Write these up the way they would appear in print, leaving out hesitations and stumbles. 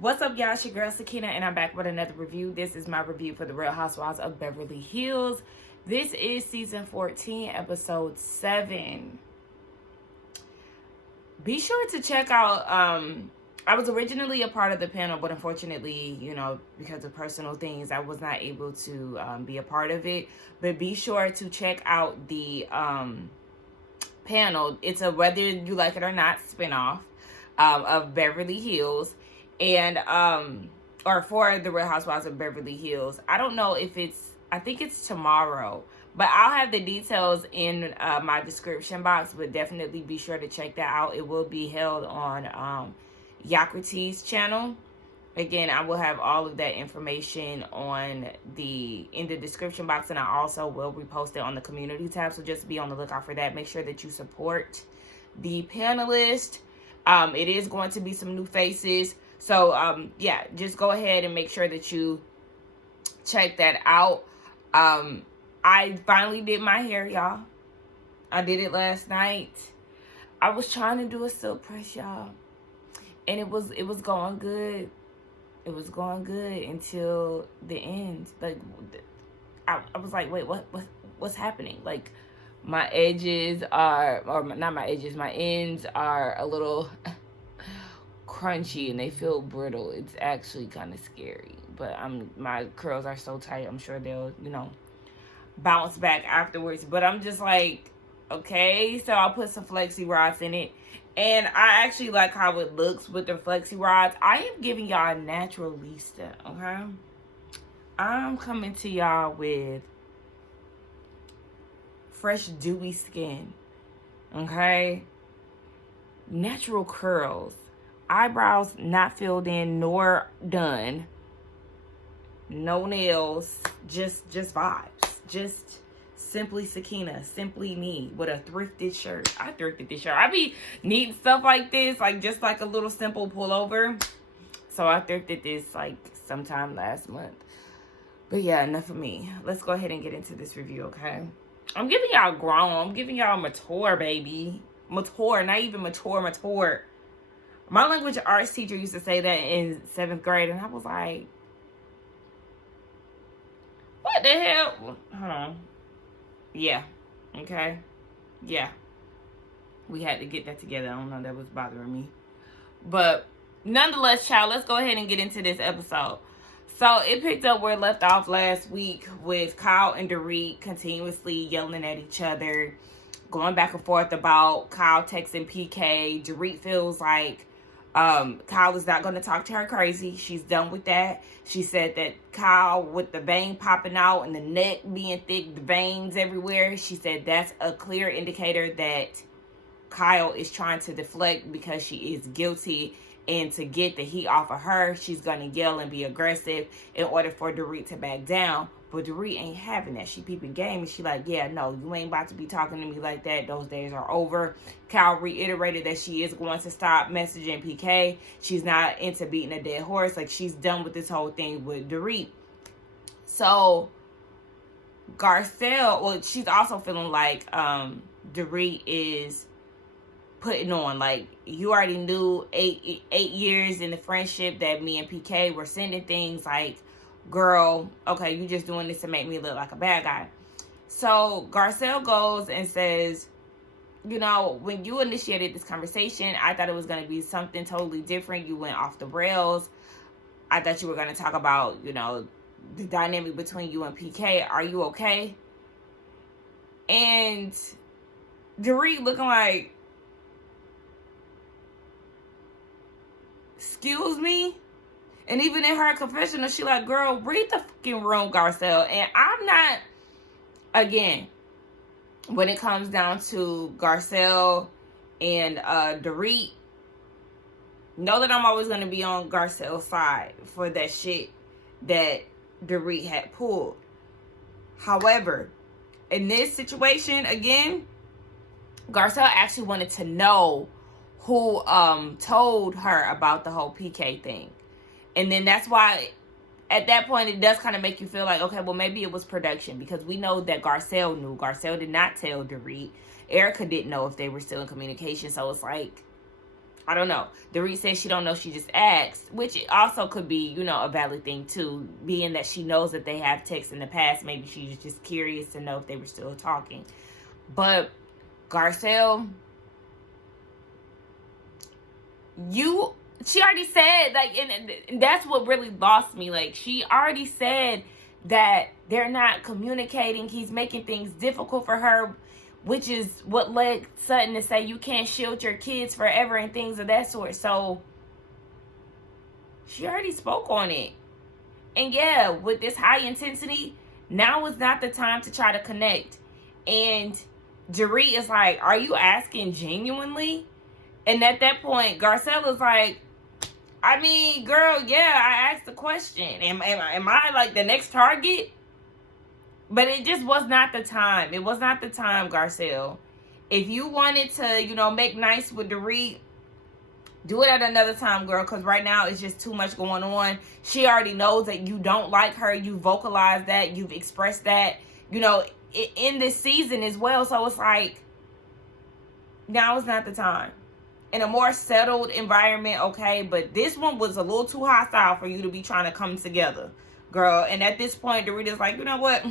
What's up, y'all? It's your girl Sakina, and I'm back with another review. This is my review for the Real Housewives of Beverly Hills. This is season 14, episode 7. Be sure to check out, I was originally a part of the panel, but unfortunately, because of personal things, I was not able to be a part of it. But be sure to check out the panel. It's a whether you like it or not spinoff of Beverly Hills. And or for the Real Housewives of Beverly Hills. I don't know if I think it's tomorrow, but I'll have the details in my description box. But definitely be sure to check that out. It will be held on Yakrati's channel. Again, I will have all of that information in the description box, and I also will repost it on the community tab. So just be on the lookout for that. Make sure that you support the panelists. It is going to be some new faces. So, yeah, just go ahead and make sure that you check that out. I finally did my hair, y'all. I did it last night. I was trying to do a silk press, y'all. And it was going good. It was going good until the end. Like, I was like, wait, what's happening? Like, my edges are, or not my edges, my ends are a little crunchy and they feel brittle. It's actually kind of scary, but my curls are so tight, I'm sure they'll bounce back afterwards. But I'm just like, okay, so I'll put some flexi rods in it, and I actually like how it looks with the flexi rods. I am giving y'all a natural Lisa, okay? I'm coming to y'all with fresh dewy skin, okay? Natural curls, eyebrows not filled in nor done, no nails, just vibes, just simply Sakina, simply me with a thrifted shirt. I thrifted this shirt. I be needing stuff like this, like just like a little simple pullover. So I thrifted this like sometime last month. But yeah, enough of me. Let's go ahead and get into this review, okay? I'm giving y'all grown. I'm giving y'all mature, baby. Mature, not even mature. My language arts teacher used to say that in 7th grade, and I was like, what the hell? Hold on. Yeah. Okay. Yeah. We had to get that together. I don't know. That was bothering me. But nonetheless, child, let's go ahead and get into this episode. So it picked up where it left off last week with Kyle and Dorit continuously yelling at each other, going back and forth about Kyle texting PK. Dorit feels like Kyle is not going to talk to her crazy. She's done with that. She said that Kyle, with the vein popping out and the neck being thick, the veins everywhere, she said that's a clear indicator that Kyle is trying to deflect because she is guilty. And to get the heat off of her, she's going to yell and be aggressive in order for Dorit to back down. But Dorit ain't having that. She peeping game, and she like, yeah, no, you ain't about to be talking to me like that. Those days are over. Kyle reiterated that she is going to stop messaging PK. She's not into beating a dead horse. Like, she's done with this whole thing with Dorit. So, Garcelle, well, she's also feeling like Dorit is putting on, like, you already knew 8 years in the friendship that me and PK were sending things, like, girl, okay, you just doing this to make me look like a bad guy. So Garcelle goes and says, when you initiated this conversation, I thought it was going to be something totally different. You went off the rails. I thought you were going to talk about, the dynamic between you and PK. Are you okay? And Dorit looking like, excuse me? And even in her confessional, she like, girl, read the fucking room, Garcelle. And I'm not, again, when it comes down to Garcelle and Dorit, know that I'm always going to be on Garcelle's side for that shit that Dorit had pulled. However, in this situation, again, Garcelle actually wanted to know who told her about the whole PK thing. And then that's why at that point it does kind of make you feel like, okay, well, maybe it was production, because we know that Garcelle knew. Garcelle did not tell Dorit. Erica didn't know if they were still in communication. So it's like, I don't know. Dorit says she don't know, she just asked, which also could be, you know, a valid thing too, being that she knows that they have texted in the past. Maybe she's just curious to know if they were still talking. But Garcelle, she already said, like, and that's what really lost me. Like, she already said that they're not communicating. He's making things difficult for her, which is what led Sutton to say you can't shield your kids forever and things of that sort. So she already spoke on it. And yeah, with this high intensity, now is not the time to try to connect. And Dorit is like, are you asking genuinely? And at that point, Garcelle is like, I mean, girl, yeah, I asked the question. Am I like the next target? But it just was not the time. It was not the time, Garcelle. If you wanted to, you know, make nice with Dorit, do it at another time, girl, because right now it's just too much going on. She already knows that you don't like her. You vocalized that. You've expressed that, you know, in this season as well. So it's like, now is not the time. In a more settled environment, okay, but this one was a little too hostile for you to be trying to come together, girl. And at this point, Dorita's like, you know what?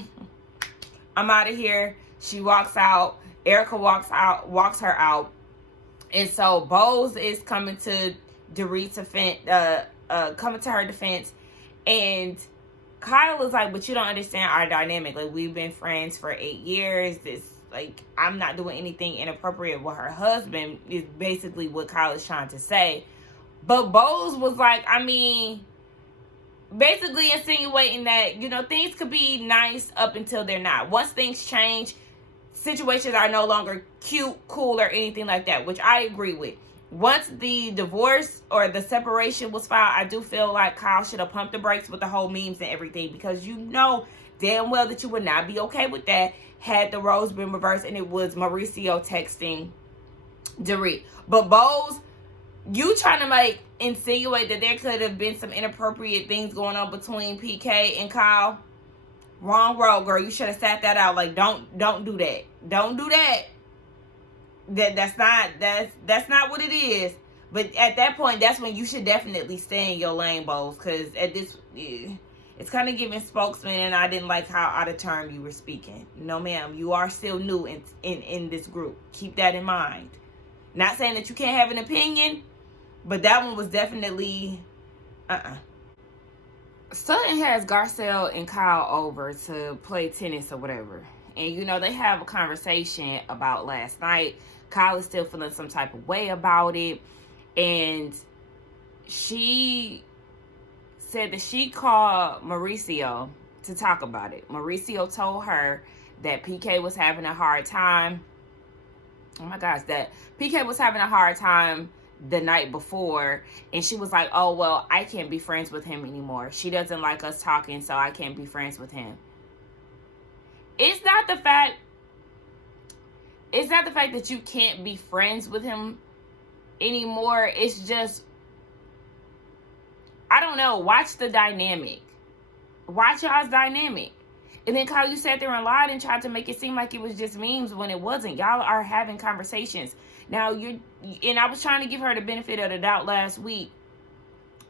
I'm out of here. She walks out. Erica walks her out. And so Bose is coming to Dorit's defense, coming to her defense. And Kyle is like, but you don't understand our dynamic. Like, we've been friends for 8 years. Like, I'm not doing anything inappropriate with her husband, is basically what Kyle is trying to say. But Bose was like, I mean, basically insinuating that, you know, things could be nice up until they're not. Once things change, situations are no longer cute, cool, or anything like that, which I agree with. Once the divorce or the separation was filed, I do feel like Kyle should have pumped the brakes with the whole memes and everything, because you know damn well that you would not be okay with that had the roles been reversed and it was Mauricio texting Dorit. But Bose, you trying to like insinuate that there could have been some inappropriate things going on between PK and Kyle? Wrong road, girl. You should have sat that out. Like, don't do that. Don't do that. That's not what it is. But at that point, that's when you should definitely stay in your lane, Bose, because at this, it's kind of giving spokesman, and I didn't like how out of term you were speaking. No, ma'am, you are still new in this group. Keep that in mind. Not saying that you can't have an opinion, but that one was definitely Sutton has Garcelle and Kyle over to play tennis or whatever. And, you know, they have a conversation about last night. Kyle is still feeling some type of way about it. And she said that she called Mauricio to talk about it. Mauricio told her that PK was having a hard time. Oh my gosh, that PK was having a hard time the night before, and she was like, oh, well, I can't be friends with him anymore. She doesn't like us talking, so I can't be friends with him. It's not the fact that you can't be friends with him anymore. It's just, I don't know, watch the dynamic. Watch y'all's dynamic. And then Kyle, you sat there and lied and tried to make it seem like it was just memes when it wasn't. Y'all are having conversations. Now, and I was trying to give her the benefit of the doubt last week,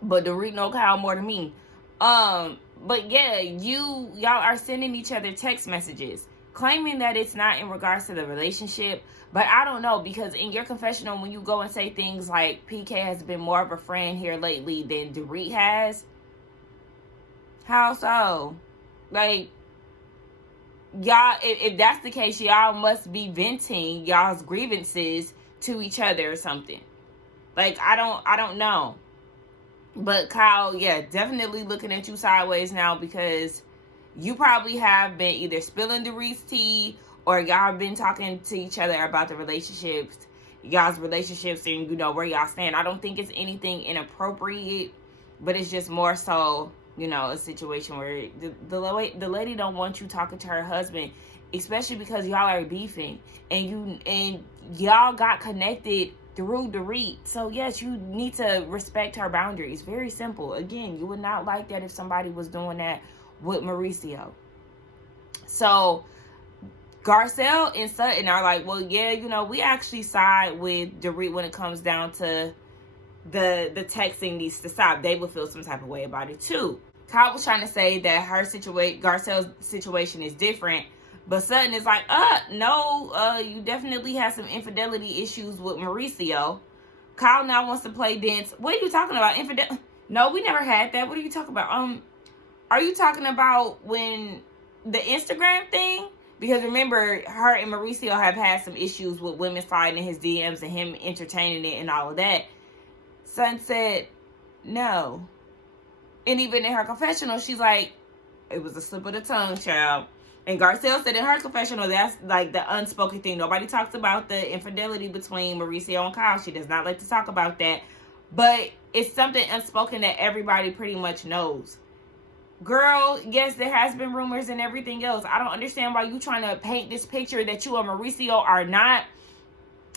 but Dorit know Kyle more than me. But yeah, y'all are sending each other text messages, claiming that it's not in regards to the relationship. But I don't know, because in your confessional, when you go and say things like PK has been more of a friend here lately than Dorit has, how so? Like, y'all, if that's the case, y'all must be venting y'all's grievances to each other or something. Like, I don't know. But Kyle, yeah, definitely looking at you sideways now, because you probably have been either spilling Dorit's tea, or y'all been talking to each other about y'all's relationships, and you know where y'all stand. I don't think it's anything inappropriate, but it's just more so, you know, a situation where the lady don't want you talking to her husband, especially because y'all are beefing, and y'all got connected through Dorit. So yes, you need to respect her boundaries. Very simple. Again, you would not like that if somebody was doing that with Mauricio. So Garcelle and Sutton are like, well, yeah, you know, we actually side with Dorit when it comes down to the texting needs to stop. They would feel some type of way about it too. Kyle was trying to say that her situation, Garcelle's situation is different, but Sutton is like, no, you definitely have some infidelity issues with Mauricio. Kyle now wants to play dance. What are you talking about? Infidel? No, we never had that. What are you talking about? Are you talking about when the Instagram thing? Because remember, her and Mauricio have had some issues with women sliding in his DMs and him entertaining it and all of that. Sutton said, no. And even in her confessional, she's like, it was a slip of the tongue, child. And Garcelle said in her confessional, that's like the unspoken thing. Nobody talks about the infidelity between Mauricio and Kyle. She does not like to talk about that. But it's something unspoken that everybody pretty much knows. Girl, yes, there has been rumors and everything else. I don't understand why you trying to paint this picture that you and Mauricio are not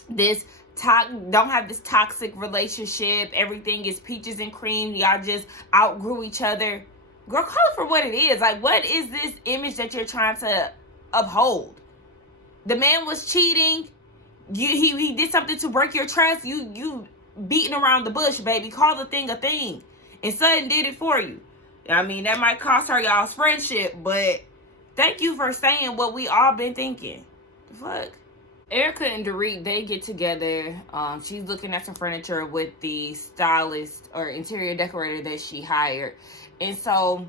this don't have this toxic relationship. Everything is peaches and cream. Y'all just outgrew each other. Girl, call it for what it is. Like, what is this image that you're trying to uphold? The man was cheating. He did something to break your trust. You beating around the bush, baby. Call the thing a thing. And Sutton did it for you. I mean, that might cost her y'all's friendship, but thank you for saying what we all been thinking. The fuck? Erica and Dorit, they get together. She's looking at some furniture with the stylist or interior decorator that she hired. And so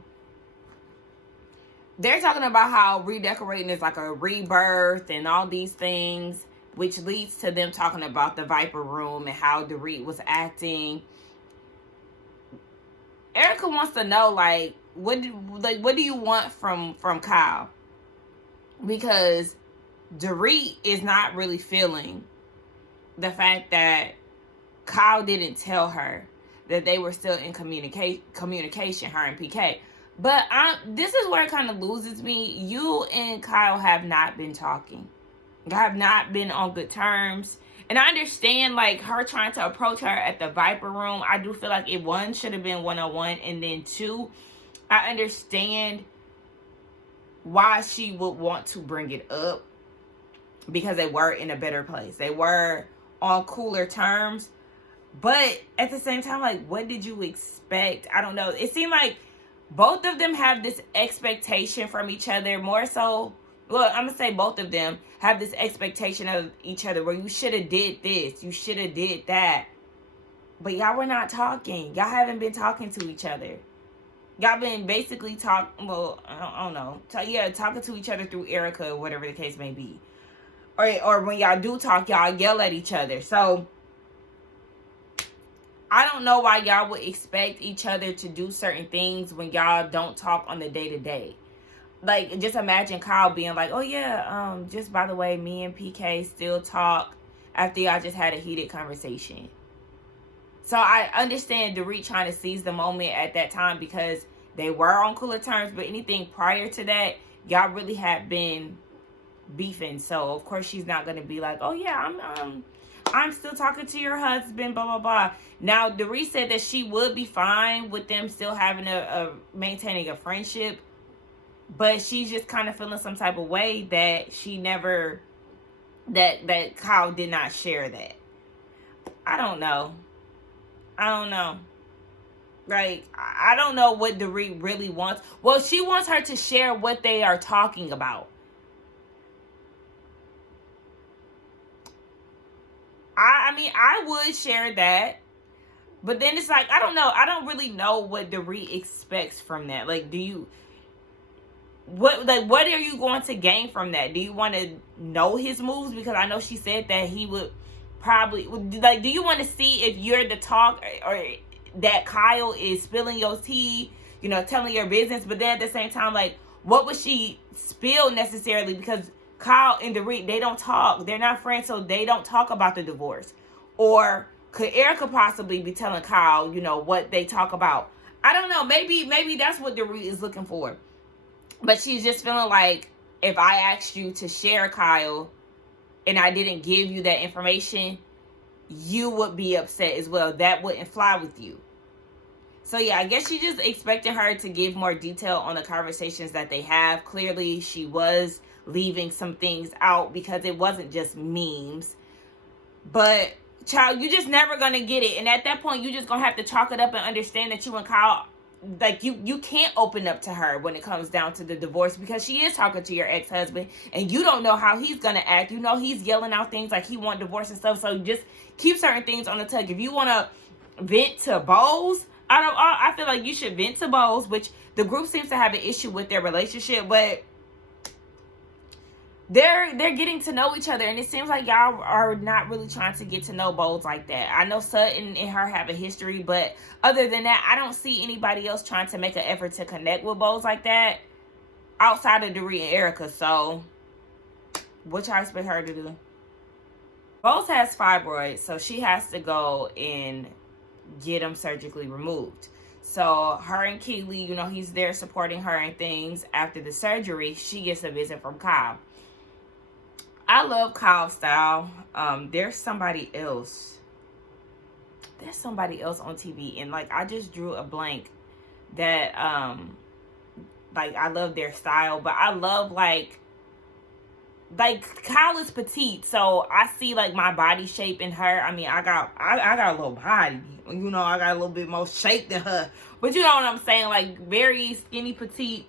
they're talking about how redecorating is like a rebirth and all these things, which leads to them talking about the Viper Room and how Dorit was acting. Erica wants to know, like, what do you want from Kyle? Because Dorit is not really feeling the fact that Kyle didn't tell her that they were still in communication, her and PK. But this is where it kind of loses me. You and Kyle have not been talking. You have not been on good terms. And I understand, like, her trying to approach her at the Viper Room. I do feel like it, one, should have been one-on-one. And then, two, I understand why she would want to bring it up. Because they were in a better place. They were on cooler terms. But at the same time, like, what did you expect? I don't know. It seemed like both of them have this expectation from each other. More so, well, I'm going to say both of them have this expectation of each other where you should have did this. You should have did that. But y'all were not talking. Y'all haven't been talking to each other. Y'all been basically talking to each other through Erica or whatever the case may be. Or when y'all do talk, y'all yell at each other. So I don't know why y'all would expect each other to do certain things when y'all don't talk on the day-to-day. Like, just imagine Kyle being like, oh yeah, just by the way, me and PK still talk after y'all just had a heated conversation. So I understand Dorit trying to seize the moment at that time because they were on cooler terms, but anything prior to that, y'all really had been beefing. So of course she's not gonna be like, oh yeah, I'm still talking to your husband, blah blah blah. Now Dorit said that she would be fine with them still having maintaining a friendship, but she's just kind of feeling some type of way that she never that Kyle did not share that. I don't know. Like, I don't know what Dorit really wants. Well, she wants her to share what they are talking about. I mean, I would share that. But then it's like, I don't know. I don't really know what Dorit expects from that. Like, what are you going to gain from that? Do you want to know his moves? Because I know she said that he would probably, like, do you want to see if you're the talk or that Kyle is spilling your tea, telling your business? But then at the same time, like, what would she spill necessarily? Because Kyle and Dorit, they don't talk. They're not friends, so they don't talk about the divorce. Or could Erica possibly be telling Kyle, what they talk about? I don't know. Maybe that's what Dorit is looking for. But she's just feeling like, if I asked you to share Kyle and I didn't give you that information, you would be upset as well. That wouldn't fly with you. So yeah, I guess she's just expecting her to give more detail on the conversations that they have. Clearly, she was leaving some things out because it wasn't just memes. But child, you just never gonna get it. And at that point, you just gonna have to chalk it up and understand that you and Kyle, like, you can't open up to her when it comes down to the divorce, because she is talking to your ex-husband and you don't know how he's gonna act. You know, he's yelling out things like he want divorce and stuff. So just keep certain things on the tug. If you want to vent to Bose, I feel like you should vent to Bose, which the group seems to have an issue with their relationship, but they're getting to know each other, and it seems like y'all are not really trying to get to know Bose like that. I know Sutton and her have a history, but other than that, I don't see anybody else trying to make an effort to connect with Bose like that outside of Dorit and Erica. So what y'all expect her to do? Bose has fibroids, so she has to go and get them surgically removed. So her and Keely, you know, he's there supporting her and things. After the surgery, she gets a visit from Kyle. I love Kyle's style. There's somebody else on TV, and like, I just drew a blank that like, I love their style, but I love like Kyle is petite, so I see like my body shape in her. I mean, I got a little body, you know, I got a little bit more shape than her, but you know what I'm saying, like, very skinny, petite.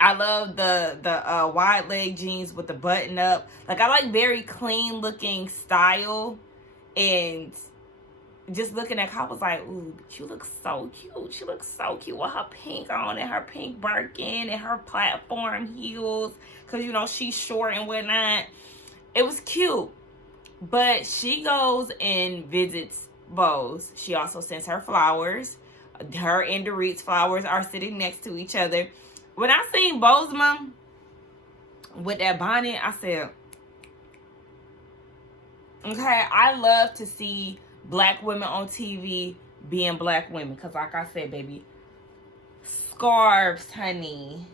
I love the wide leg jeans with the button up. Like, I like very clean looking style. And just looking at Kyle, I was like, ooh, she looks so cute. She looks so cute with her pink on and her pink Birkin and her platform heels. Because, you know, she's short and whatnot. It was cute. But she goes and visits Bose. She also sends her flowers. Her and Dorit's flowers are sitting next to each other. When I seen Bo's mom with that bonnet, I said, okay, I love to see black women on TV being black women. Because like I said, baby, scarves, honey,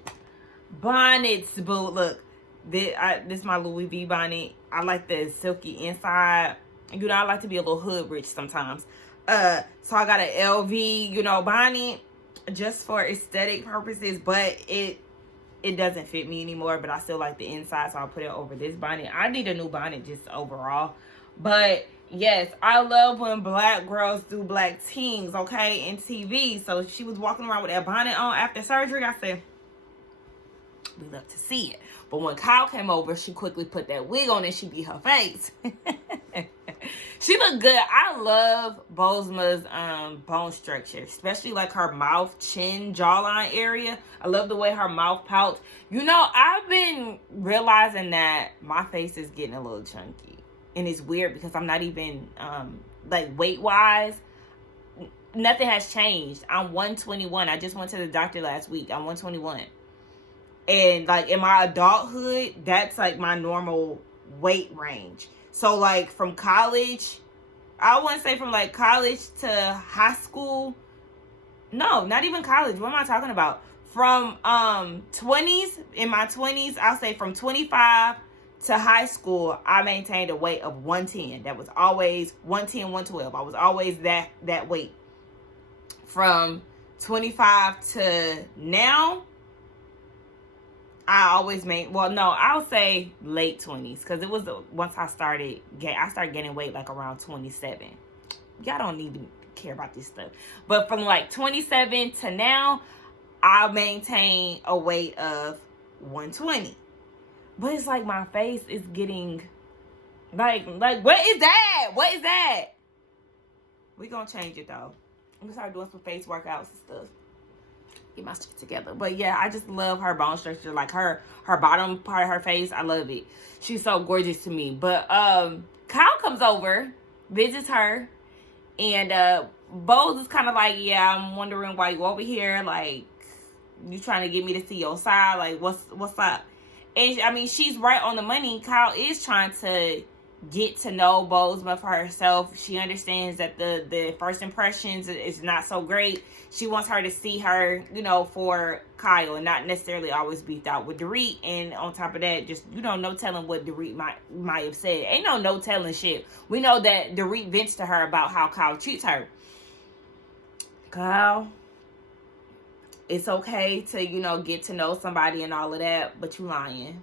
bonnets, boo. Look, this is my Louis V bonnet. I like the silky inside. You know, I like to be a little hood rich sometimes. So I got an LV, you know, bonnet, just for aesthetic purposes, but it doesn't fit me anymore, but I still like the inside, so I'll put it over this bonnet. I need a new bonnet just overall. But yes, I love when black girls do black teens, okay, in TV. So she was walking around with that bonnet on after surgery. I said, we love to see it. But when Kyle came over, she quickly put that wig on and she beat her face. She looked good. I love Bosma's bone structure, especially like her mouth, chin, jawline area. I love the way her mouth pouts. You know, I've been realizing that my face is getting a little chunky. And it's weird because I'm not even, like, weight-wise, nothing has changed. I'm 121. I just went to the doctor last week. I'm 121. And, like, in my adulthood, that's, like, my normal weight range. So, like, from college, I wouldn't say from, like, college to high school. No, not even college. What am I talking about? From 20s, in my 20s, I'll say from 25 to high school, I maintained a weight of 110. That was always 110, 112. I was always that weight. From 25 to now, I always I'll say late 20s, because it was once I started gaining weight like around 27. Y'all don't even care about this stuff. But from like 27 to now, I maintain a weight of 120. But it's like my face is getting like what is that? What is that? We gonna change it though. I'm gonna start doing some face workouts and stuff. Get my shit together. But yeah, I just love her bone structure. Like her bottom part of her face, I love it. She's so gorgeous to me. But Kyle comes over, visits her, and Bose is kind of like, yeah, I'm wondering why you over here. Like, you trying to get me to see your side? Like, what's up? And I mean, she's right on the money. Kyle is trying to get to know Bosma for herself. She understands that the first impressions is not so great. She wants her to see her, you know, for Kyle and not necessarily always beefed out with Dorit. And on top of that, just, you know, no telling what Dorit might have said. Ain't no telling shit. We know that Dorit vents to her about how Kyle treats her. Kyle, it's okay to, you know, get to know somebody and all of that, but you lying.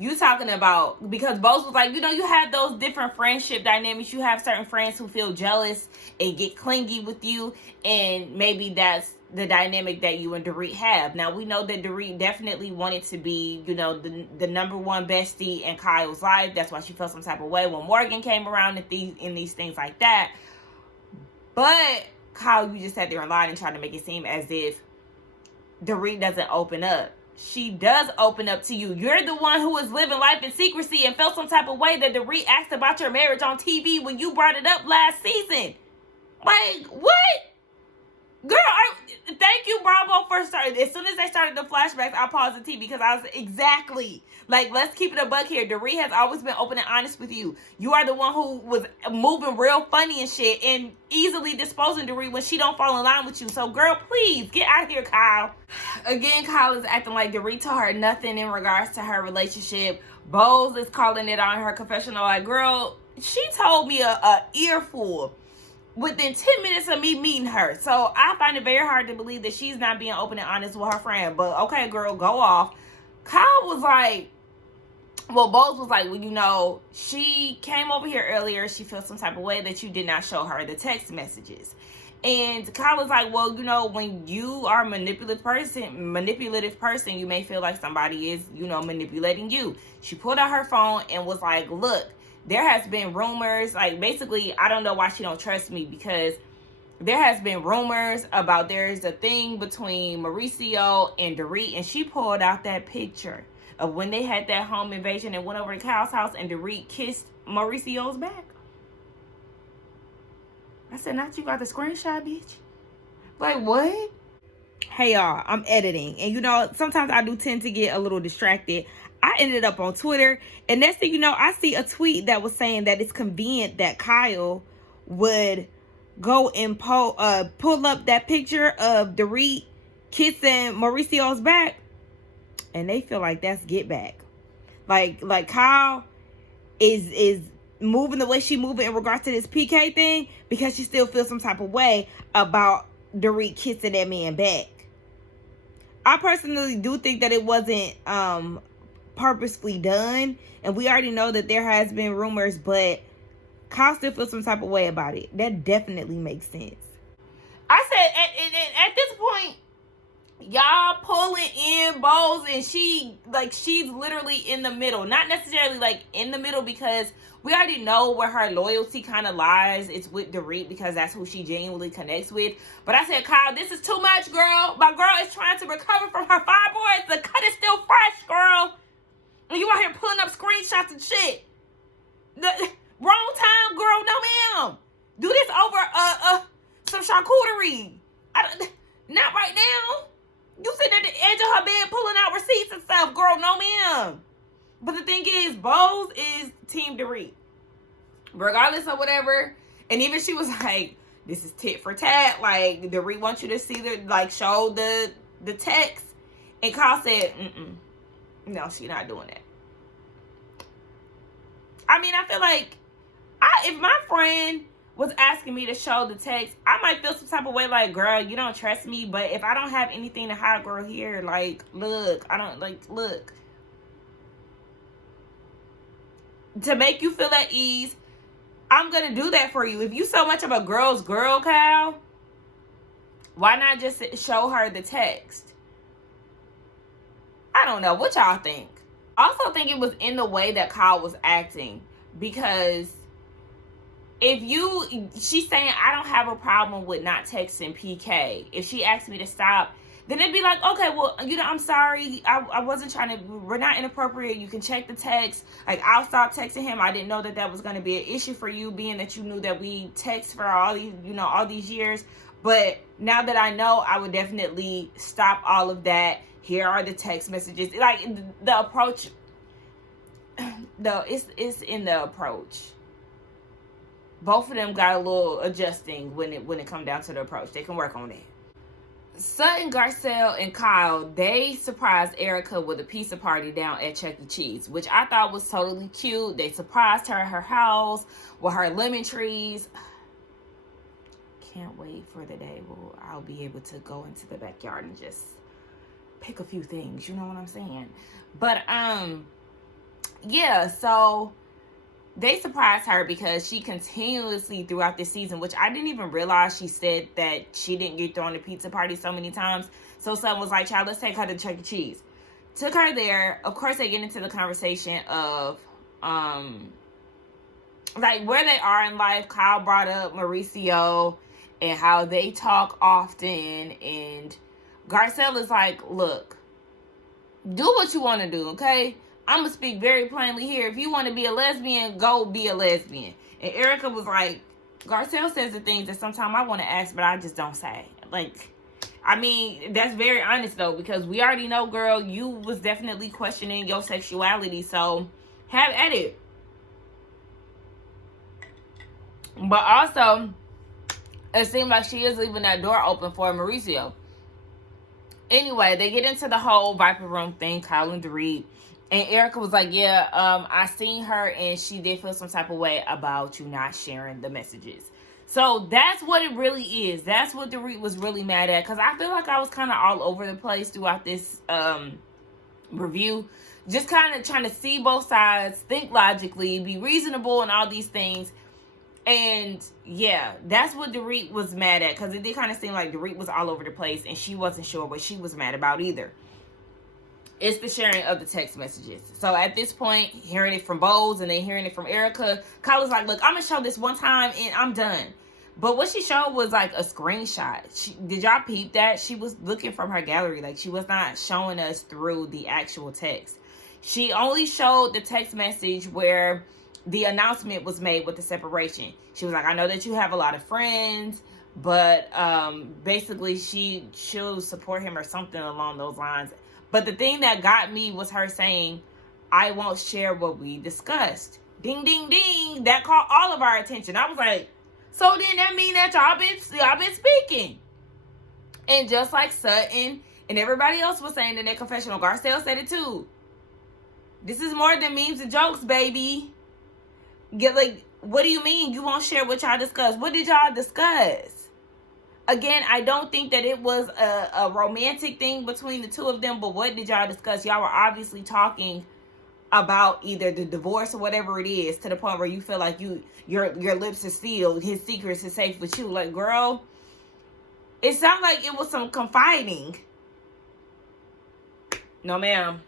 You talking about, because Bose was like, you have those different friendship dynamics. You have certain friends who feel jealous and get clingy with you, and maybe that's the dynamic that you and Dorit have. Now, we know that Dorit definitely wanted to be, the number one bestie in Kyle's life. That's why she felt some type of way when Morgan came around in these things like that. But Kyle, you just sat there and lied and tried to make it seem as if Dorit doesn't open up. She does open up to you. You're the one who is living life in secrecy and felt some type of way that Dorit asked about your marriage on TV when you brought it up last season. Like, what? Girl, thank you, Bravo, for starting. As soon as they started the flashbacks, I paused the TV because I was exactly like, let's keep it a buck here. Dorit has always been open and honest with you. You are the one who was moving real funny and shit and easily disposing Dorit when she don't fall in line with you. So, girl, please get out of here, Kyle. Again, Kyle is acting like Dorit told her nothing in regards to her relationship. Bose is calling it on her confessional like, girl, she told me a earful within 10 minutes of me meeting her. So I find it very hard to believe that she's not being open and honest with her friend. But okay, girl, go off. Kyle was like, Bose was like, well, she came over here earlier. She felt some type of way that you did not show her the text messages. And Kyle was like, well, when you are a manipulative person, you may feel like somebody is, manipulating you. She pulled out her phone and was like, look, there has been rumors, like, basically, I don't know why she don't trust me, because there has been rumors about there's a thing between Mauricio and Dorit, and she pulled out that picture of when they had that home invasion and went over to Kyle's house and Dorit kissed Mauricio's back. I said, not you got the screenshot, bitch? Like, what? Hey, y'all, I'm editing. And, sometimes I do tend to get a little distracted. I ended up on Twitter, and next thing you know, I see a tweet that was saying that it's convenient that Kyle would go and pull up that picture of Dorit kissing Mauricio's back, and they feel like that's get back. Like Kyle is moving the way she moving in regards to this PK thing because she still feels some type of way about Dorit kissing that man back. I personally do think that it wasn't purposefully done, and we already know that there has been rumors, but Kyle still feels some type of way about it. That definitely makes sense. I said at this point, y'all pulling in Bose, and she's literally in the middle. Not necessarily like in the middle, because we already know where her loyalty kind of lies. It's with Dorit, because that's who she genuinely connects with. But I said, Kyle, this is too much, girl. My girl is trying to recover from her fibroids. The cut is still fresh, girl. And you out here pulling up screenshots and shit. The wrong time, girl. No, ma'am. Do this over some charcuterie. Not right now. You sitting at the edge of her bed pulling out receipts and stuff, girl. No, ma'am. But the thing is, Bose is Team Dorit. Regardless of whatever. And even she was like, this is tit for tat. Like, Dorit wants you to see show the text. And Kyle said, no, she's not doing that. I mean, I feel like if my friend was asking me to show the text, I might feel some type of way like, girl, you don't trust me. But if I don't have anything to hide, girl, here, like, look, look. To make you feel at ease, I'm going to do that for you. If you so much of a girl's girl, Kyle, why not just show her the text? I don't know. What y'all think? I also think it was in the way that Kyle was acting, because she's saying, I don't have a problem with not texting PK. If she asked me to stop, then it'd be like, okay, well, I'm sorry. I wasn't trying to, we're not inappropriate. You can check the text. Like, I'll stop texting him. I didn't know that was going to be an issue for you, being that you knew that we text for all these years. But now that I know, I would definitely stop all of that. Here are the text messages. Like, the approach, it's in the approach. Both of them got a little adjusting when it come down to the approach. They can work on it. Sutton, Garcelle, and Kyle, they surprised Erica with a pizza party down at Chuck E. Cheese, which I thought was totally cute. They surprised her at her house with her lemon trees. Can't wait for the day where I'll be able to go into the backyard and just pick a few things. You know what I'm saying? But yeah, so they surprised her because she continuously throughout this season, which I didn't even realize she said that she didn't get thrown a pizza party so many times. So someone was like, child, let's take her to Chuck E. Cheese. Took her there. Of course, they get into the conversation of like where they are in life. Kyle brought up Mauricio and how they talk often. And Garcelle is like, look, do what you want to do, okay? I'm going to speak very plainly here. If you want to be a lesbian, go be a lesbian. And Erica was like, Garcelle says the things that sometimes I want to ask, but I just don't say. Like, I mean, that's very honest, though, because we already know, girl, you was definitely questioning your sexuality, so have at it. But also, it seems like she is leaving that door open for Mauricio. Anyway, they get into the whole Viper Room thing, Kyle and Dorit. And Erica was like, yeah, I seen her and she did feel some type of way about you not sharing the messages. So that's what it really is. That's what Dorit was really mad at. Because I feel like I was kind of all over the place throughout this review. Just kind of trying to see both sides, think logically, be reasonable and all these things. And yeah, that's what Dorit was mad at. Because it did kind of seem like Dorit was all over the place and she wasn't sure what she was mad about either. It's the sharing of the text messages. So at this point, hearing it from Bose and then hearing it from Erica, Kyla's like, look, I'm going to show this one time and I'm done. But what she showed was like a screenshot. Did y'all peep that? She was looking from her gallery. Like she was not showing us through the actual text. She only showed the text message where the announcement was made with the separation. She was like, I know that you have a lot of friends, but basically she'll support him or something along those lines. But the thing that got me was her saying, I won't share what we discussed. Ding, ding, ding. That caught all of our attention. I was like, so then that mean that y'all been speaking. And just like Sutton and everybody else was saying in their confessional, Garcelle said it too. This is more than memes and jokes, baby. Like, what do you mean you won't share what y'all discussed? What did y'all discuss? Again, I don't think that it was a romantic thing between the two of them, but what did y'all discuss? Y'all were obviously talking about either the divorce or whatever it is, to the point where you feel like your lips are sealed, his secrets are safe with you. Like, girl, it sounded like it was some confiding. No, ma'am.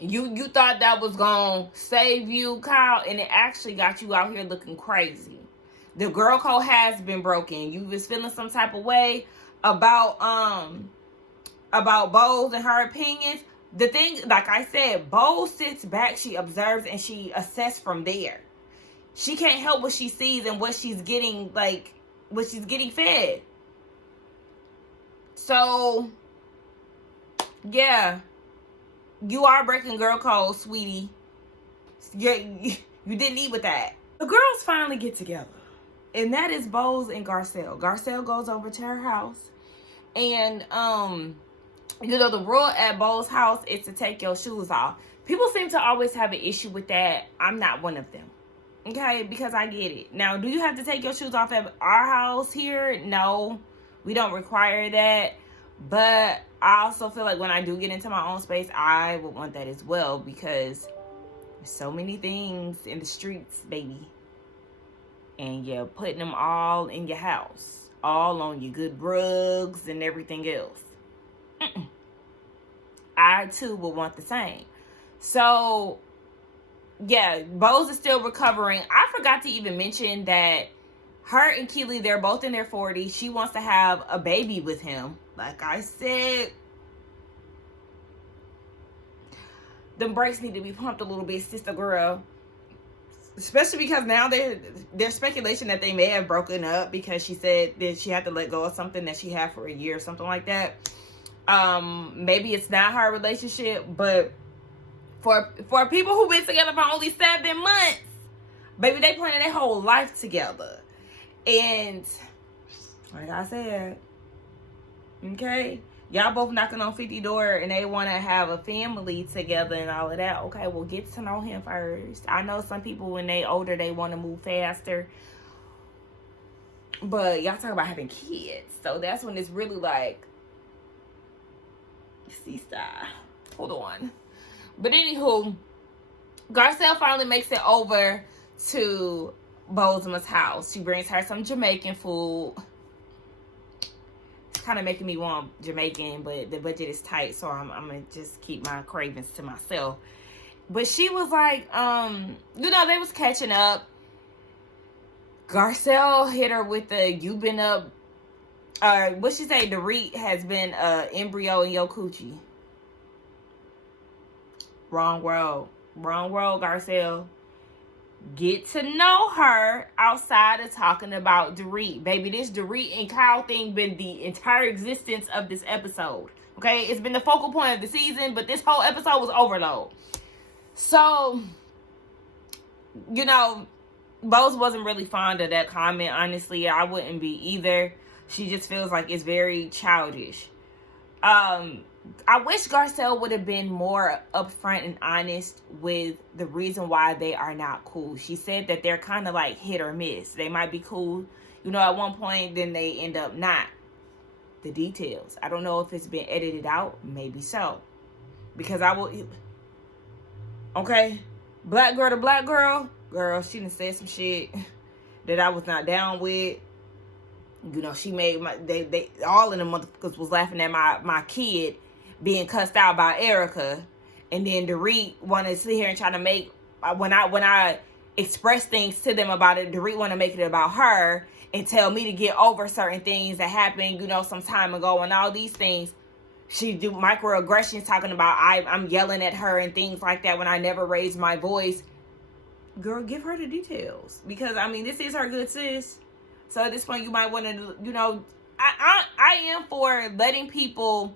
You thought that was gonna save you, Kyle, and it actually got you out here looking crazy. The girl code has been broken. You was feeling some type of way about Bose and her opinions. The thing, like I said, Bose sits back, she observes, and she assesses from there. She can't help what she sees and what she's getting, like, what she's getting fed. So, yeah. You are breaking girl code, sweetie. You didn't eat with that. The girls finally get together. And that is Bose and Garcelle. Garcelle goes over to her house. And, you know, the rule at Bo's house is to take your shoes off. People seem to always have an issue with that. I'm not one of them. Okay? Because I get it. Now, do you have to take your shoes off at our house here? No. We don't require that. But I also feel like when I do get into my own space, I would want that as well. Because there's so many things in the streets, baby. And you're putting them all in your house. All on your good rugs and everything else. I, too, would want the same. So, yeah, Bose is still recovering. I forgot to even mention that her and Keely, they're both in their 40s. She wants to have a baby with him. Like I said, the brakes need to be pumped a little bit, sister girl. Especially because now there's speculation that they may have broken up because she said that she had to let go of something that she had for a year or something like that. Maybe it's not her relationship, but for people who've been together for only 7 months, baby, they planning their whole life together. And like I said, okay, y'all both knocking on 50 door and they want to have a family together and all of that. Okay, well, get to know him first. I know some people, when they older, they want to move faster. But y'all talk about having kids. So that's when it's really like, see, style. Hold on. But anywho, Garcelle finally makes it over to Bozema's house. She brings her some Jamaican food. It's kind of making me want Jamaican, but the budget is tight, so I'm going to just keep my cravings to myself. But she was like, you know, they was catching up. Garcelle hit her with the, you been up, what she say, Dorit has been embryo in your coochie. Wrong world. Wrong world, Garcelle. Get to know her outside of talking about Dorit. Baby, this Dorit and Kyle thing been the entire existence of this episode. Okay? It's been the focal point of the season, but this whole episode was overload. So, you know, Bose wasn't really fond of that comment. Honestly, I wouldn't be either. She just feels like it's very childish. I wish Garcelle would have been more upfront and honest with the reason why they are not cool. She said that they're kind of like hit or miss. They might be cool, you know, at one point, then they end up not. The details. I don't know if it's been edited out. Maybe so. Because I will... Okay? Black girl to black girl. Girl, she done said some shit that I was not down with. You know, she made my... They all of them motherfuckers was laughing at my kid being cussed out by Erica, and then Dorit wanted to sit here and try to make, when I express things to them about it, Dorit want to make it about her and tell me to get over certain things that happened, you know, some time ago and all these things. She do microaggressions talking about I'm yelling at her and things like that when I never raised my voice. Girl, give her the details, because I mean, this is her good sis. So at this point, you might want to, you know, I am for letting people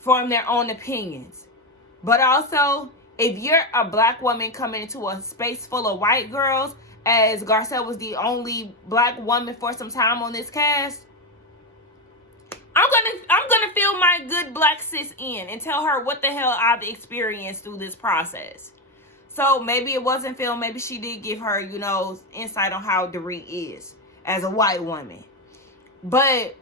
form their own opinions. But also, if you're a black woman coming into a space full of white girls, as Garcelle was the only black woman for some time on this cast, I'm gonna feel my good black sis in and tell her what the hell I've experienced through this process. So maybe it wasn't filmed. Maybe she did give her, you know, insight on how Dorit is as a white woman. But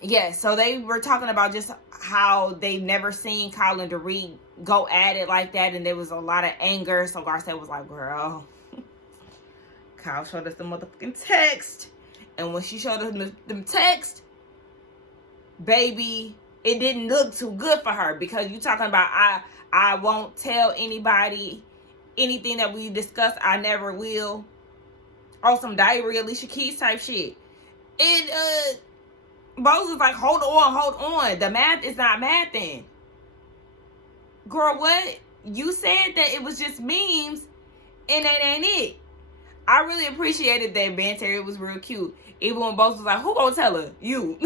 yeah, so they were talking about just how they've never seen Kyle and Dorit go at it like that, and there was a lot of anger. So Garcelle was like, girl, Kyle showed us the motherfucking text. And when she showed us them text, baby, it didn't look too good for her, because you talking about I won't tell anybody anything that we discuss. I never will. On some Diary Alicia Keys type shit. And Bose was like, hold on. The math is not math then. Girl, what? You said that it was just memes, and that ain't it. I really appreciated that banter. It was real cute. Even when Bose was like, who gonna tell her? You.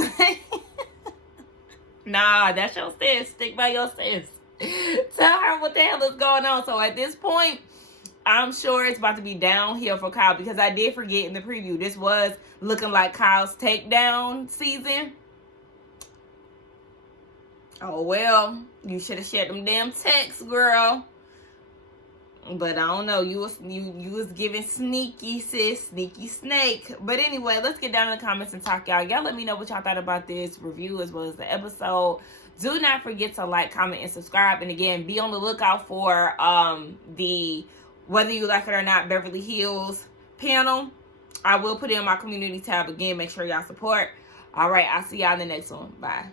Nah, that's your sis. Stick by your sis. Tell her what the hell is going on. So at this point, I'm sure it's about to be downhill for Kyle, because I did forget in the preview, this was looking like Kyle's takedown season. Oh, well, you should have shared them damn texts, girl. But I don't know. You was giving sneaky, sis. Sneaky snake. But anyway, let's get down in the comments and talk, y'all. Y'all let me know what y'all thought about this review as well as the episode. Do not forget to like, comment, and subscribe. And again, be on the lookout for the Whether You Like It or Not Beverly Hills panel. I will put it in my community tab again. Make sure y'all support. All right, I'll see y'all in the next one. Bye.